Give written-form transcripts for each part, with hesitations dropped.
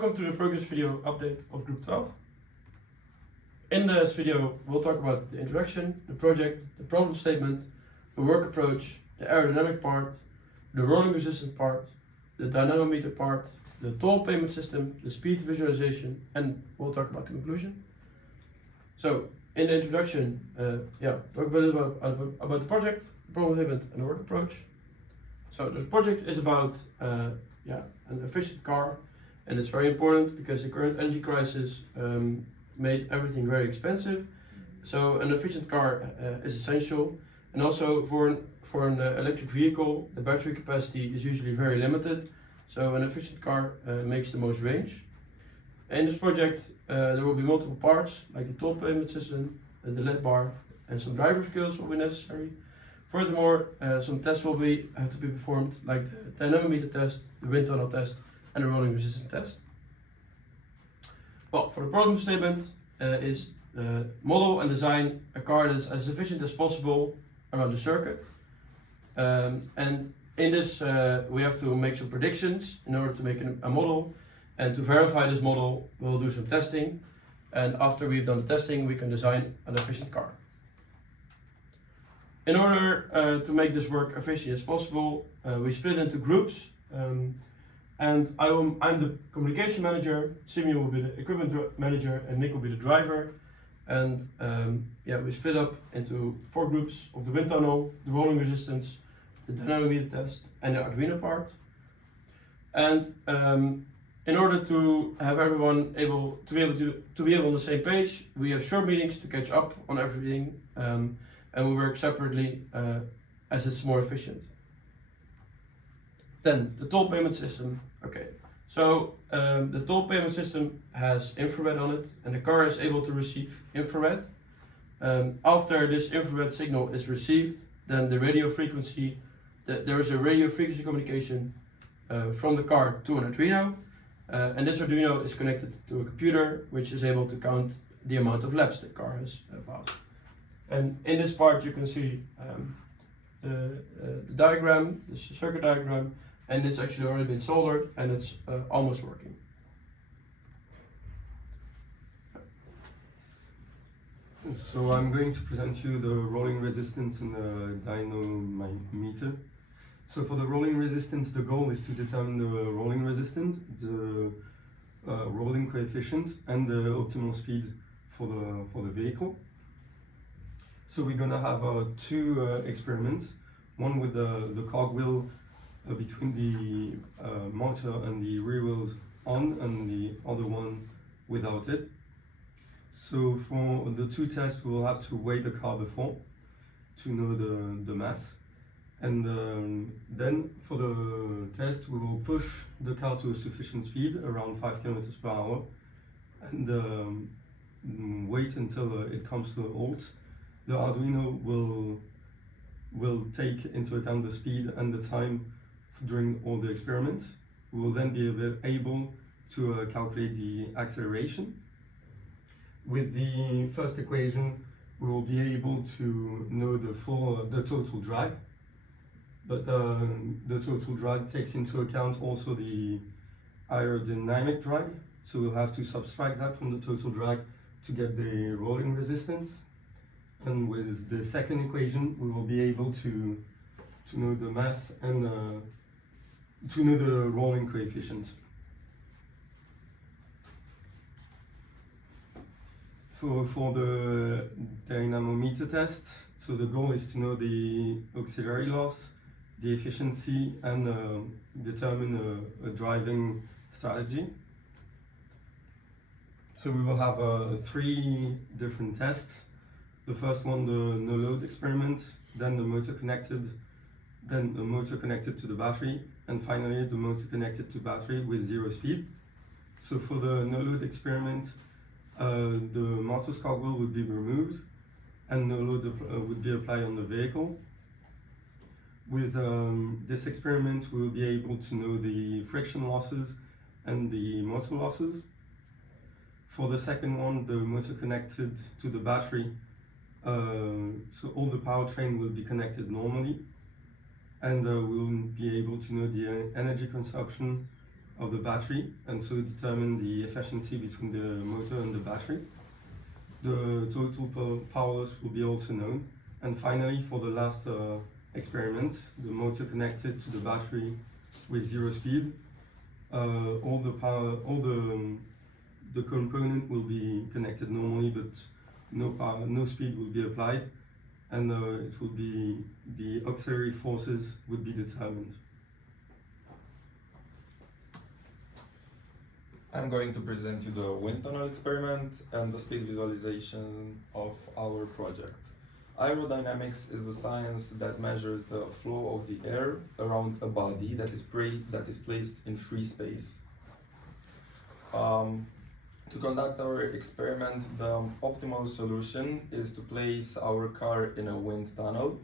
Welcome to the progress video update of Group 12. In this video we'll talk about the introduction, the project, the problem statement, the work approach, the aerodynamic part, the rolling resistance part, the dynamometer part, the toll payment system, the speed visualization, and we'll talk about the conclusion. So in the introduction, talk a bit about the project, the problem statement, and the work approach. So the project is about an efficient car, and it's very important because the current energy crisis made everything very expensive. So an efficient car is essential, and also for an electric vehicle, the battery capacity is usually very limited. So an efficient car makes the most range. In this project, there will be multiple parts like the toll payment system, the LED bar, and some driver skills will be necessary. Furthermore, some tests will have to be performed, like the dynamometer test, the wind tunnel test, and the rolling resistance test. Well, for the problem statement is model and design a car that is as efficient as possible around the circuit. And in this, we have to make some predictions in order to make a model. And to verify this model, we'll do some testing. And after we've done the testing, we can design an efficient car. In order to make this work efficient as possible, we split into groups. And I'm the communication manager, Simeon will be the equipment manager, and Nick will be the driver. And we split up into 4 groups of the wind tunnel, the rolling resistance, the dynamometer test, and the Arduino part. And in order to have everyone able to be on the same page, we have short meetings to catch up on everything, and we work separately as it's more efficient. Then the toll payment system. Okay, so the toll payment system has infrared on it, and the car is able to receive infrared. After this infrared signal is received, then the radio frequency, there is a radio frequency communication from the car to an Arduino, and this Arduino is connected to a computer which is able to count the amount of laps the car has passed. And in this part you can see the diagram, the circuit diagram, and it's actually already been soldered and it's almost working. So I'm going to present you the rolling resistance and the dynamometer. So for the rolling resistance, the goal is to determine the rolling resistance, the rolling coefficient, and the optimal speed for the vehicle. So we're gonna have 2 experiments, one with the cogwheel between the motor and the rear wheels on, and the other one without it. So for the 2 tests, we will have to weigh the car before to know the mass. And then for the test, we will push the car to a sufficient speed, around 5 km per hour, and wait until it comes to a halt. The Arduino will take into account the speed and the time during all the experiments. We will then be able to calculate the acceleration. With the first equation, we will be able to know the total drag. But the total drag takes into account also the aerodynamic drag, so we'll have to subtract that from the total drag to get the rolling resistance. And with the second equation, we will be able to know the mass and to know the rolling coefficient. For the dynamometer test, so the goal is to know the auxiliary loss, the efficiency, and determine a driving strategy. So we will have 3 different tests. The first one, the no-load experiment, then the motor connected, then the motor connected to the battery, and finally the motor connected to battery with 0 speed. So for the no-load experiment, the motor's cogwheel would be removed and no load would be applied on the vehicle. With this experiment, we will be able to know the friction losses and the motor losses. For the second one, the motor connected to the battery, so all the powertrain will be connected normally, and we'll be able to know the energy consumption of the battery, and so determine the efficiency between the motor and the battery. The total power loss will be also known. And finally, for the last experiment, the motor connected to the battery with 0 speed, all the component will be connected normally, but no speed will be applied, and it will be the auxiliary forces would be determined. I'm going to present you the wind tunnel experiment and the speed visualization of our project. Aerodynamics is the science that measures the flow of the air around a body that is placed in free space. To conduct our experiment, the optimal solution is to place our car in a wind tunnel.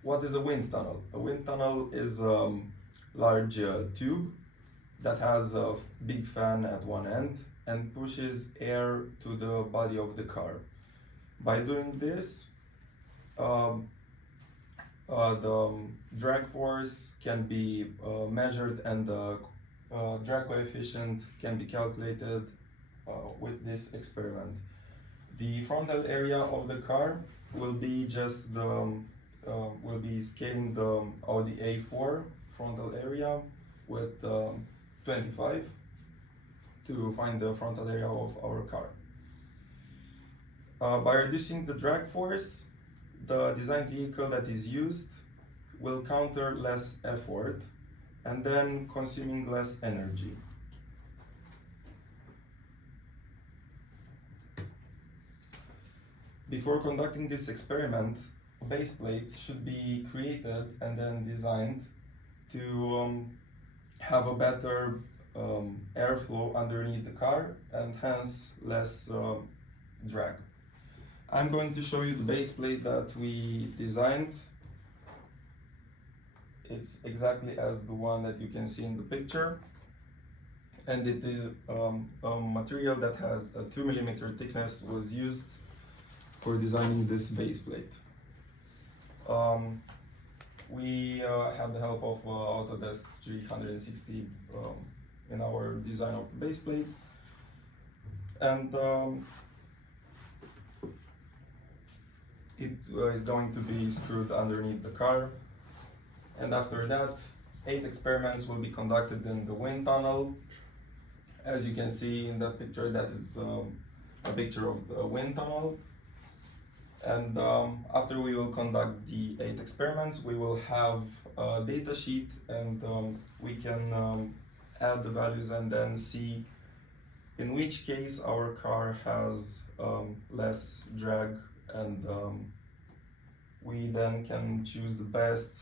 What is a wind tunnel? A wind tunnel is a large tube that has a big fan at one end and pushes air to the body of the car. By doing this, the drag force can be measured and the drag coefficient can be calculated with this experiment. The frontal area of the car will be just the will be scaling the Audi A4 frontal area with 25 to find the frontal area of our car. By reducing the drag force, the design vehicle that is used will counter less effort and then consuming less energy. Before conducting this experiment, a base plate should be created and then designed to have a better airflow underneath the car and hence less drag. I'm going to show you the base plate that we designed. It's exactly as the one that you can see in the picture, and it is a material that has a 2 mm thickness was used for designing this base plate. We had the help of Autodesk 360 in our design of the base plate, and it is going to be screwed underneath the car. And after that, 8 experiments will be conducted in the wind tunnel. As you can see in that picture, that is a picture of the wind tunnel. And after we will conduct the 8 experiments, we will have a data sheet, and we can add the values and then see in which case our car has less drag, and we then can choose the best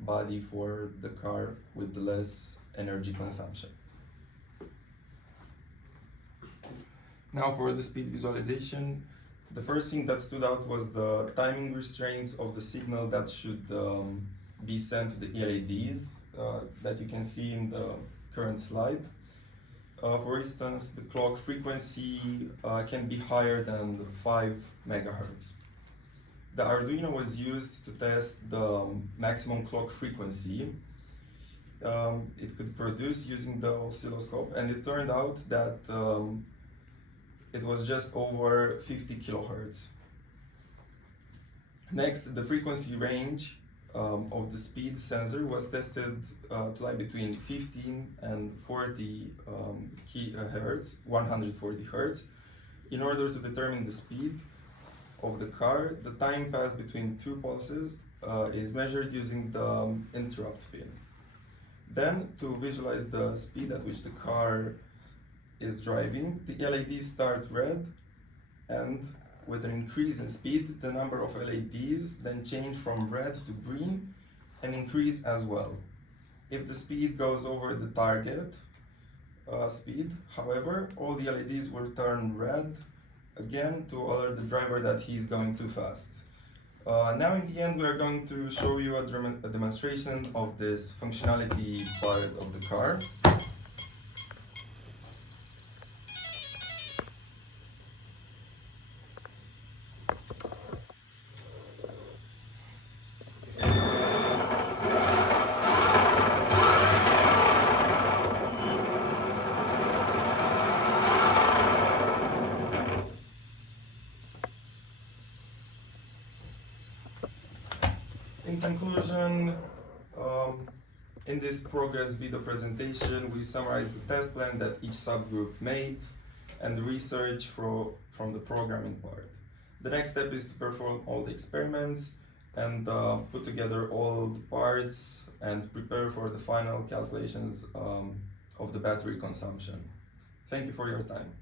body for the car with the less energy consumption. Now for the speed visualization, the first thing that stood out was the timing restraints of the signal that should be sent to the LEDs that you can see in the current slide. For instance, the clock frequency can be higher than 5 MHz. The Arduino was used to test the maximum clock frequency it could produce using the oscilloscope, and it turned out that it was just over 50 kHz. Next, the frequency range of the speed sensor was tested to lie between 15 and 40 kHz, 140 Hz. In order to determine the speed of the car, the time passed between 2 pulses is measured using the interrupt pin. Then, to visualize the speed at which the car is driving, the LEDs start red, and with an increase in speed, the number of LEDs then change from red to green and increase as well. If the speed goes over the target speed, however, all the LEDs will turn red again to alert the driver that he's going too fast. Now in the end, we are going to show you a demonstration of this functionality part of the car. In conclusion, in this progress video presentation, we summarize the test plan that each subgroup made and the research from the programming part. The next step is to perform all the experiments and put together all the parts and prepare for the final calculations of the battery consumption. Thank you for your time.